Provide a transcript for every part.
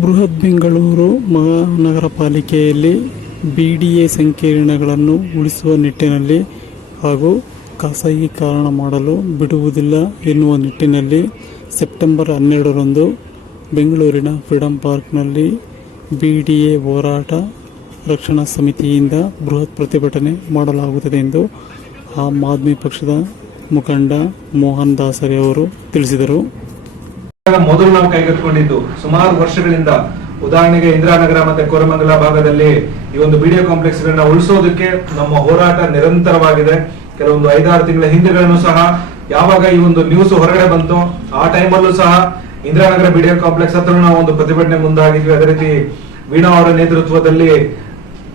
ಬೃಹತ್ ಬೆಂಗಳೂರು ಮಹಾನಗರ ಪಾಲಿಕೆಯಲ್ಲಿ ಬಿ ಡಿ ಎ ಸಂಕೀರ್ಣಗಳನ್ನು ಉಳಿಸುವ ನಿಟ್ಟಿನಲ್ಲಿ ಹಾಗೂ ಖಾಸಗೀಕರಣ ಮಾಡಲು ಬಿಡುವುದಿಲ್ಲ ಎನ್ನುವ ನಿಟ್ಟಿನಲ್ಲಿ ಸೆಪ್ಟೆಂಬರ್ ಹನ್ನೆರಡರಂದು ಬೆಂಗಳೂರಿನ ಫ್ರೀಡಂ ಪಾರ್ಕ್ನಲ್ಲಿ ಬಿ ಡಿ ಎ ಹೋರಾಟ ರಕ್ಷಣಾ ಸಮಿತಿಯಿಂದ ಬೃಹತ್ ಪ್ರತಿಭಟನೆ ಮಾಡಲಾಗುತ್ತದೆ ಎಂದು ಆಮ್ ಆದ್ಮಿ ಪಕ್ಷದ ಮುಖಂಡ ಮೋಹನ್ ದಾಸರಿ ಅವರು ತಿಳಿಸಿದರು. ಮೊದಲು ನಾವು ಕೈಗೆತ್ತಿಕೊಂಡಿದ್ದು ಸುಮಾರು ವರ್ಷಗಳಿಂದ ಉದಾಹರಣೆಗೆ ಇಂದಿರಾನಗರ ಮತ್ತೆ ಕೋರಮಂಗಲ ಭಾಗದಲ್ಲಿ ಈ ಒಂದು ಬಿಡಿಯೋ ಕಾಂಪ್ಲೆಕ್ಸ್ ಗಳನ್ನ ಉಳಿಸೋದಕ್ಕೆ ನಮ್ಮ ಹೋರಾಟ ನಿರಂತರವಾಗಿದೆ. ಕೆಲವೊಂದು ಐದಾರು ತಿಂಗಳ ಹಿಂದೆಗಳನ್ನು ಸಹ ಯಾವಾಗ ಈ ಒಂದು ನ್ಯೂಸ್ ಹೊರಗಡೆ ಬಂತು ಆ ಟೈಮಲ್ಲೂ ಸಹ ಇಂದಿರಾನಗರ ಬಿಡಿಯೋ ಕಾಂಪ್ಲೆಕ್ಸ್ ಹತ್ರ ನಾವು ಒಂದು ಪ್ರತಿಭಟನೆ ಮುಂದಾಗಿದ್ವಿ. ಅದೇ ರೀತಿ ವೀಣಾ ಅವರ ನೇತೃತ್ವದಲ್ಲಿ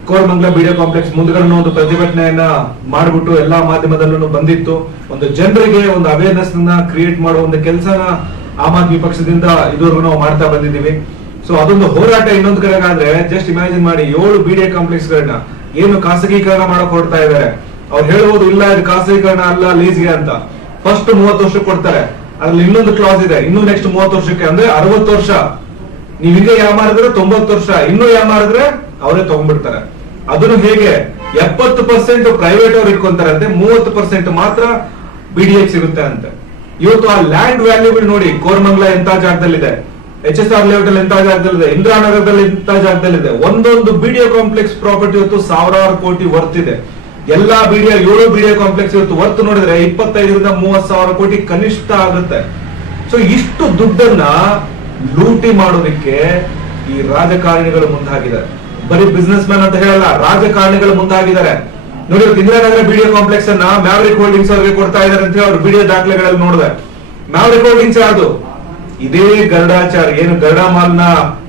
ಕೋರಮಂಗಲ ಬಿಡಿಯೋ ಕಾಂಪ್ಲೆಕ್ಸ್ ಮುಂದ್ಗಡೆ ಒಂದು ಪ್ರತಿಭಟನೆಯನ್ನ ಮಾಡಿಬಿಟ್ಟು ಎಲ್ಲಾ ಮಾಧ್ಯಮದಲ್ಲೂ ಬಂದಿತ್ತು. ಒಂದು ಜನರಿಗೆ ಒಂದು ಅವೇರ್ನೆಸ್ ಕ್ರಿಯೇಟ್ ಮಾಡುವ ಒಂದು ಕೆಲಸನ ಆಮ್ ಆದ್ಮಿ ಪಕ್ಷದಿಂದ ಇದುವರೆಗೂ ನಾವು ಮಾಡ್ತಾ ಬಂದಿದ್ದೀವಿ. ಸೊ ಅದೊಂದು ಹೋರಾಟ ಇನ್ನೊಂದು ಕಡೆಗಾದ್ರೆ ಜಸ್ಟ್ ಇಮ್ಯಾಜಿನ್ ಮಾಡಿ ಏಳು ಬಿಡಿಎ ಕಾಂಪ್ಲೆಕ್ಸ್ ಗಳನ್ನ ಏನು ಖಾಸಗೀಕರಣ ಮಾಡಕ್ ಹೊರಡ್ತಾ ಇದಾರೆ. ಅವ್ರು ಹೇಳ್ಬೋದು, ಇಲ್ಲ, ಇದು ಖಾಸಗೀಕರಣ ಅಲ್ಲ ಲೀಸ್ಗೆ ಅಂತ. ಫಸ್ಟ್ ಮೂವತ್ತು ವರ್ಷ ಕೊಡ್ತಾರೆ. ಅದ್ರಲ್ಲಿ ಇನ್ನೊಂದು ಕ್ಲಾಸ್ ಇದೆ. ಇನ್ನು ನೆಕ್ಸ್ಟ್ ಮೂವತ್ತು ವರ್ಷಕ್ಕೆ ಅಂದ್ರೆ ಅರವತ್ತು ವರ್ಷ. ನೀವ್ ಹಿಂಗೆ ಯಾಮಾರಿದ್ರೆ ತೊಂಬತ್ತು ವರ್ಷ. ಇನ್ನೂ ಯಾಮಾರಿದ್ರೆ ಅವರೇ ತಗೊಂಡ್ಬಿಡ್ತಾರೆ. ಅದನ್ನು ಹೇಗೆ? ಎಪ್ಪತ್ತು ಪರ್ಸೆಂಟ್ ಪ್ರೈವೇಟ್ ಅವ್ರು ಇಟ್ಕೊಂತಾರಂತೆ ಮೂವತ್ತು ಪರ್ಸೆಂಟ್ ಮಾತ್ರ ಬಿಡಿಎಕ್ ಸಿಗುತ್ತೆ ಅಂತೆ. ಇವತ್ತು ಆ ಲ್ಯಾಂಡ್ ವ್ಯಾಲ್ಯೂಗಳು ನೋಡಿ ಕೋರ್ಮಂಗ್ಲಾ ಎಂತ ಜಾಗದಲ್ಲಿದೆ? ಎಚ್ ಎಸ್ ಆರ್ ಲೇಔಟ್ ಅಲ್ಲಿ ಎಂತ ಜಾಗದಲ್ಲಿದೆ? ಇಂದಿರಾನಗರದಲ್ಲಿ ಎಂತ ಜಾಗದಲ್ಲಿದೆ? ಒಂದೊಂದು ಬಿಡಿಯೋ ಕಾಂಪ್ಲೆಕ್ಸ್ ಪ್ರಾಪರ್ಟಿ ಇವತ್ತು ಸಾವಿರಾರು ಕೋಟಿ ವರ್ತ್ ಇದೆ. ಎಲ್ಲಾ ಬಿಡಿಯೋ ಏಳು ಬಿಡಿಯೋ ಕಾಂಪ್ಲೆಕ್ಸ್ ಇವತ್ತು ವರ್ತ್ ನೋಡಿದ್ರೆ ಇಪ್ಪತ್ತೈದರಿಂದ ಮೂವತ್ ಸಾವಿರ ಕೋಟಿ ಕನಿಷ್ಠ ಆಗುತ್ತೆ. ಸೊ ಇಷ್ಟು ದುಡ್ಡನ್ನ ಲೂಟಿ ಮಾಡೋದಕ್ಕೆ ಈ ರಾಜಕಾರಣಿಗಳು ಮುಂದಾಗಿದ್ದಾರೆ. ಬರೀ ಬಿಸ್ನೆಸ್ ಮ್ಯಾನ್ ಅಂತ ಹೇಳಲ್ಲ, ರಾಜಕಾರಣಿಗಳು ಮುಂದಾಗಿದ್ದಾರೆ. ನೋಡಿ ಇಂದಿರಾನಗರ ಬಿಡಿಎ ಕಾಂಪ್ಲೆಕ್ಸ್ ಅನ್ನ ಮ್ಯಾವ್ರಿಕ್ ಹೋಲ್ಡಿಂಗ್ಸ್ ಅವ್ರಿಗೆ ಕೊಡ್ತಾ ಇದಾರೆ ಅಂತ ಹೇಳಿ ಅವ್ರು ಬಿಡಿಎ ದಾಖಲೆಗಳಲ್ಲಿ ನೋಡಿದೆ. ಮ್ಯಾವ್ರಿಕ್ ಹೋಲ್ಡಿಂಗ್ಸ್ ಯಾವುದು? ಇದೇ ಗರುಡಾಚಾರ. ಏನು ಗರುಡ ಮಾಲ್ನ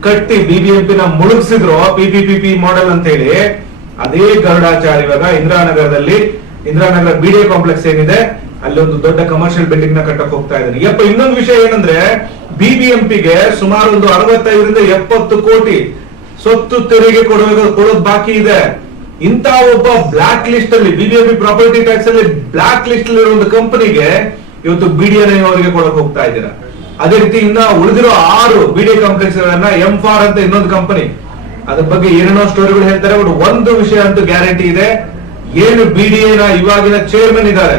ಕಟ್ಟಿ ಬಿಬಿಎಂಪಿ ನ ಮುಳುಗಿಸಿದ್ರು ಪಿಪಿಪಿಪಿ ಮಾಡೆಲ್ ಅಂತ ಹೇಳಿ, ಅದೇ ಗರುಡಾಚಾರ ಇವಾಗ ಇಂದಿರಾನಗರದಲ್ಲಿ. ಇಂದಿರಾನಗರ ಬಿಡಿಎ ಕಾಂಪ್ಲೆಕ್ಸ್ ಏನಿದೆ ಅಲ್ಲಿ ಒಂದು ದೊಡ್ಡ ಕಮರ್ಷಿಯಲ್ ಬಿಲ್ಡಿಂಗ್ನ ಕಟ್ಟಕ್ ಹೋಗ್ತಾ ಇದ್ದಾರೆ ಯಪ್ಪ, ಇನ್ನೊಂದು ವಿಷಯ ಏನಂದ್ರೆ ಬಿಬಿಎಂಪಿಗೆ ಸುಮಾರು ಒಂದು ಅರವತ್ತೈದರಿಂದ ಎಪ್ಪತ್ತು ಕೋಟಿ ಸ್ವತ್ತು ತೆರಿಗೆ ಕೊಡಬೇಕು ಕೊಡೋದು ಬಾಕಿ ಇದೆ. ಇಂತ ಒಬ್ಬ ಬ್ಲಾಕ್ ಲಿಸ್ಟ್ ಅಲ್ಲಿ ಬಿಬಿಎಂಪಿ ಪ್ರಾಪರ್ಟಿ ಟ್ಯಾಕ್ಸ್ ಅಲ್ಲಿ ಬ್ಲಾಕ್ ಲಿಸ್ಟ್ ಅಲ್ಲಿ ಒಂದು ಕಂಪನಿಗೆ ಇವತ್ತು ಬಿಡಿಎನ್ ಅವರಿಗೆ ಕೊಡಕ್ ಹೋಗ್ತಾ ಇದ್ದೀರಾ? ಅದೇ ರೀತಿ ಇನ್ನ ಉಳಿದಿರೋ ಆರು ಬಿಡಿಎ ಕಾಂಪ್ಲೆಕ್ಸ್ ಗಳನ್ನ ಎಂ ಫಾರ್ ಅಂತ ಇನ್ನೊಂದು ಕಂಪನಿ ಅದ್ರ ಬಗ್ಗೆ ಏನೇನೋ ಸ್ಟೋರಿಗಳು ಹೇಳ್ತಾರೆ ಬಟ್ ಒಂದು ವಿಷಯ ಅಂತೂ ಗ್ಯಾರಂಟಿ ಇದೆ. ಏನು ಬಿಡಿಎ ನ ಇವಾಗಿನ ಚೇರ್ಮನ್ ಇದ್ದಾರೆ?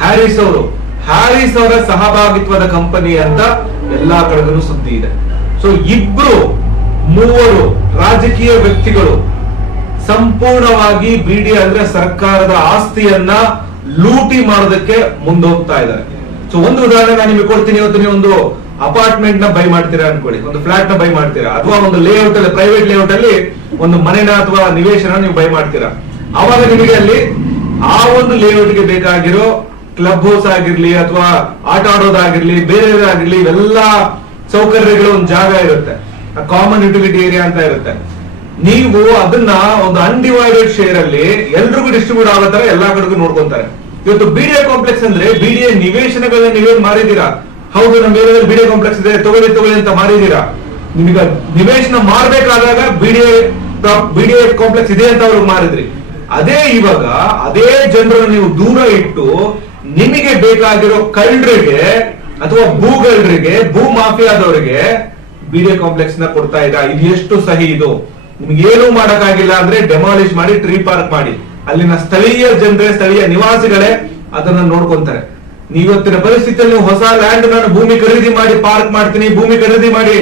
ಹ್ಯಾರಿಸ್ ಅವರು. ಹ್ಯಾರಿಸ್ ಅವರ ಸಹಭಾಗಿತ್ವದ ಕಂಪನಿ ಅಂತ ಎಲ್ಲಾ ಕಡೆಗೂ ಸುದ್ದಿ ಇದೆ. ಸೊ ಇಬ್ರು, ಮೂವರು ರಾಜಕೀಯ ವ್ಯಕ್ತಿಗಳು ಸಂಪೂರ್ಣವಾಗಿ ಬಿಡಿ ಅಂದ್ರೆ ಸರ್ಕಾರದ ಆಸ್ತಿಯನ್ನ ಲೂಟಿ ಮಾಡೋದಕ್ಕೆ ಮುಂದೋಗ್ತಾ ಇದ್ದಾರೆ. ಸೊ ಒಂದು ಉದಾಹರಣೆ ನಾನು ನಿಮಗೆ ಕೊಡ್ತೀನಿ ಇವತ್ತು ನೀವು ಒಂದು ಅಪಾರ್ಟ್ಮೆಂಟ್ನ ಬೈ ಮಾಡ್ತೀರಾ ಅನ್ಕೊಳ್ಳಿ. ಒಂದು ಫ್ಲಾಟ್ನ ಬೈ ಮಾಡ್ತೀರಾ? ಅಥವಾ ಒಂದು ಲೇಔಟ್ ಅಲ್ಲಿ ಪ್ರೈವೇಟ್ ಲೇಔಟ್ ಅಲ್ಲಿ ಒಂದು ಮನೆನ ಅಥವಾ ನಿವೇಶನ ನೀವು ಬೈ ಮಾಡ್ತೀರಾ? ಅವಾಗ ನಿಮಗೆ ಅಲ್ಲಿ ಆ ಒಂದು ಲೇಔಟ್ಗೆ ಬೇಕಾಗಿರೋ ಕ್ಲಬ್ ಹೌಸ್ ಆಗಿರ್ಲಿ ಅಥವಾ ಆಟ ಆಡೋದಾಗಿರ್ಲಿ ಬೇರೆದಾಗಿರ್ಲಿ ಇವೆಲ್ಲ ಸೌಕರ್ಯಗಳು ಒಂದು ಜಾಗ ಇರುತ್ತೆ. ಕಾಮನ್ ಯುಟಿಲಿಟಿ ಏರಿಯಾ ಅಂತ ಇರುತ್ತೆ. ನೀವು ಅದನ್ನ ಒಂದು ಅನ್ಡಿವೈಡೆಡ್ ಶೇರ್ ಅಲ್ಲಿ ಎಲ್ರಿಗೂ ಡಿಸ್ಟ್ರಿಬ್ಯೂಟ್ ಆಗೋ ತರ ಎಲ್ಲಾ ಕಡೆಗೂ ನೋಡ್ಕೊಂತಾರೆ. ಇವತ್ತು ಬಿಡಿಎ ಕಾಂಪ್ಲೆಕ್ಸ್ ಅಂದ್ರೆ ಬಿಡಿಎ ನಿವೇಶನಗಳನ್ನ ನೀವೇನ್ ಮಾರಿದೀರಾ ಹೌದು ನಮ್ಮ ಏರಿಯಾದಲ್ಲಿ ಬಿಡಿಎ ಕಾಂಪ್ಲೆಕ್ಸ್ ಇದೆ, ತಗೊಳ್ಳಿ ತಗೊಳ್ಳಿ ಅಂತ ಮಾರಿದೀರಾ ನಿಮಗೆ ನಿವೇಶನ ಮಾರ್ಬೇಕಾದಾಗ ಬಿಡಿಎ ಬಿಡಿಎ ಕಾಂಪ್ಲೆಕ್ಸ್ ಇದೆ ಅಂತ ಅವ್ರಿಗೆ ಮಾರಿದ್ರಿ ಅದೇ ಇವಾಗ ಅದೇ ಜನರನ್ನು ನೀವು ದೂರ ಇಟ್ಟು ನಿಮಗೆ ಬೇಕಾಗಿರೋ ಕಳ್ಳರಿಗೆ ಅಥವಾ ಭೂಗಳ್ಳರಿಗೆ, ಭೂ ಮಾಫಿಯಾದವರಿಗೆ ಬಿಡಿಎ ಕಾಂಪ್ಲೆಕ್ಸ್ನ ಕೊಡ್ತಾ ಇದ್ದ ಇದು ಎಷ್ಟು ಸಹಿ ಇದು? ನಿಮ್ಗೆ ಏನು ಮಾಡಕ್ಕಾಗಿಲ್ಲ ಅಂದ್ರೆ ಡೆಮಾಲಿಷ್ ಮಾಡಿ ಟ್ರೀ ಪಾರ್ಕ್ ಮಾಡಿ. ಅಲ್ಲಿನ ಸ್ಥಳೀಯ ಜನರೇ, ಸ್ಥಳೀಯ ನಿವಾಸಿಗಳೇ ಅದನ್ನ ನೋಡ್ಕೊಂತಾರೆ. ನೀವತ್ತಿನ ಪರಿಸ್ಥಿತಿಯಲ್ಲಿ ಹೊಸ ಲ್ಯಾಂಡ್ ನಾನು ಭೂಮಿ ಖರೀದಿ ಮಾಡಿ ಪಾರ್ಕ್ ಮಾಡ್ತೀನಿ, ಭೂಮಿ ಖರೀದಿ ಮಾಡಿ,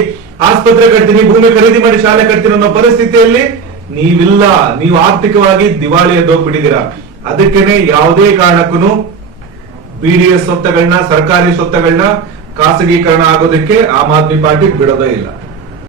ಆಸ್ಪತ್ರೆ ಕಟ್ತೀನಿ, ಭೂಮಿ ಖರೀದಿ ಮಾಡಿ, ಶಾಲೆ ಕಟ್ತೀನಿ ಅನ್ನೋ ಪರಿಸ್ಥಿತಿಯಲ್ಲಿ ನೀವಿಲ್ಲ. ನೀವು ಆರ್ಥಿಕವಾಗಿ ದಿವಾಳಿ ಎದ್ದೋಗ್ಬಿಟ್ಟಿದ್ದೀರಾ. ಅದಕ್ಕೇನೆ ಯಾವುದೇ ಕಾರಣಕ್ಕೂ ಬಿಡಿಎಸ್ ಸ್ವತ್ತಗಳನ್ನ ಸರ್ಕಾರಿ ಸ್ವತ್ತಗಳನ್ನ ಖಾಸಗೀಕರಣ ಆಗೋದಕ್ಕೆ ಆಮ್ ಆದ್ಮಿ ಪಾರ್ಟಿ ಬಿಡೋದೇ ಇಲ್ಲ.